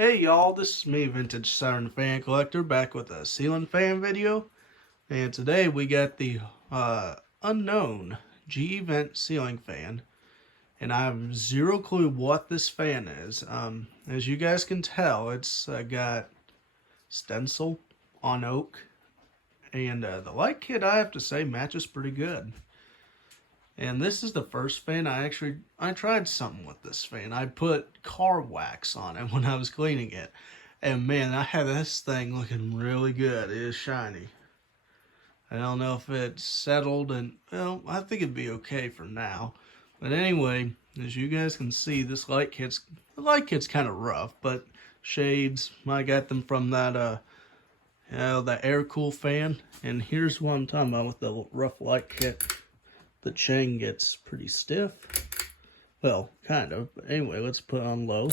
Hey y'all, this is me, Vintage Saturn Fan Collector, back with a ceiling fan video. And today we got the unknown GE Vent ceiling fan. And I have zero clue what this fan is. As you guys can tell, it's got stencil on oak. And the light kit, I have to say, matches pretty good. And this is the first fan I tried something with this fan. I put car wax on it when I was cleaning it. And man, I had this thing looking really good. It is shiny. I don't know if it's settled, and well, I think it'd be okay for now. But anyway, as you guys can see, the light kit's kind of rough, but shades, I got them from that the air cool fan. And here's what I'm talking about with the rough light kit. The chain gets pretty stiff. Well, kind of. But anyway, let's put it on low.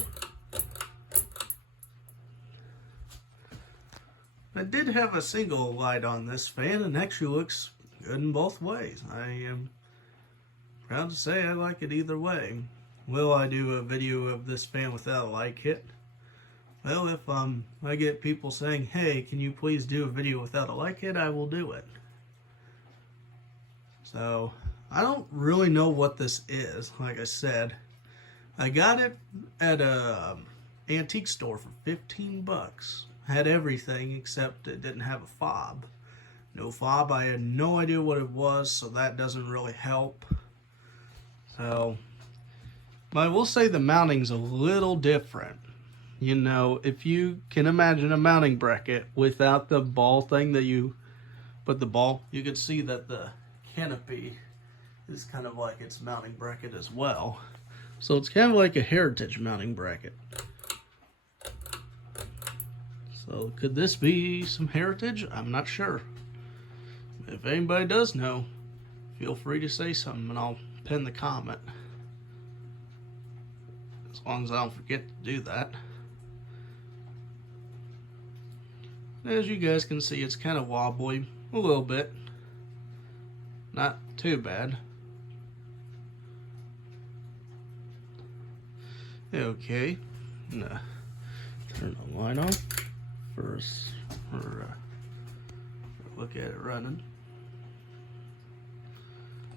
I did have a single light on this fan, and actually looks good in both ways. I am proud to say I like it either way. Will I do a video of this fan without a light kit? Well, if I get people saying, hey, can you please do a video without a light kit, I will do it. So, I don't really know what this is. Like I said, I got it at a antique store for 15 bucks. Had everything except it didn't have a fob. No fob. I had no idea what it was, so that doesn't really help. So, but I will say the mounting's a little different. You know, if you can imagine a mounting bracket without the ball thing that you put the ball, you can see that the canopy is kind of like its mounting bracket as well. So it's kind of like a Heritage mounting bracket. So could this be some Heritage? I'm not sure. If anybody does know, feel free to say something and I'll pin the comment. As long as I don't forget to do that. As you guys can see, it's kind of wobbly a little bit. Not too bad. Okay, turn the line on first, or look at it running.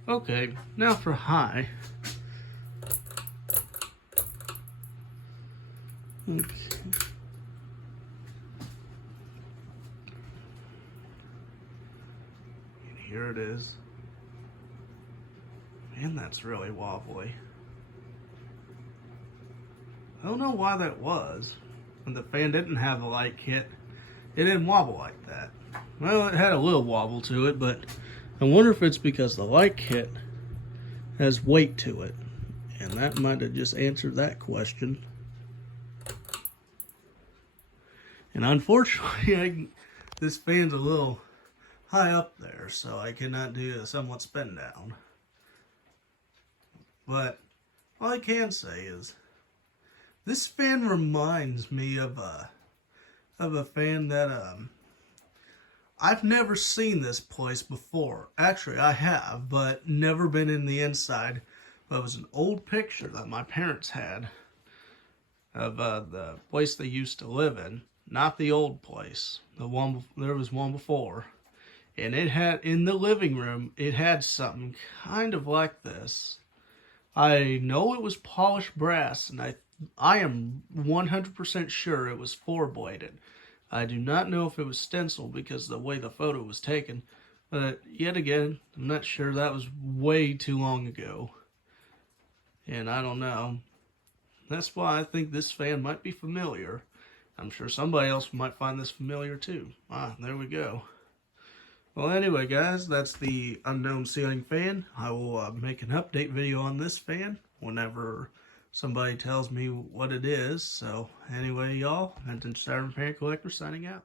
Okay, now for high. Okay. And here it is. Man, that's really wobbly. I don't know why that was. When the fan didn't have a light kit, it didn't wobble like that. Well, it had a little wobble to it, but I wonder if it's because the light kit has weight to it. And that might have just answered that question. And unfortunately, this fan's a little high up there, so I cannot do a somewhat spin down. But all I can say is, this fan reminds me of a fan that I've never seen this place before. Actually, I have, but never been in the inside. But it was an old picture that my parents had of the place they used to live in, not the old place. There was one before, and it had in the living room. It had something kind of like this. I know it was polished brass, and I am 100% sure it was four-bladed. I do not know if it was stencil because of the way the photo was taken, but yet again, I'm not sure. That was way too long ago, and I don't know. That's why I think this fan might be familiar. I'm sure somebody else might find this familiar too. Ah, there we go. Well, anyway, guys, that's the unknown ceiling fan. I will make an update video on this fan whenever somebody tells me what it is. So, anyway, y'all, Vintage Saturn Fan Collector signing out.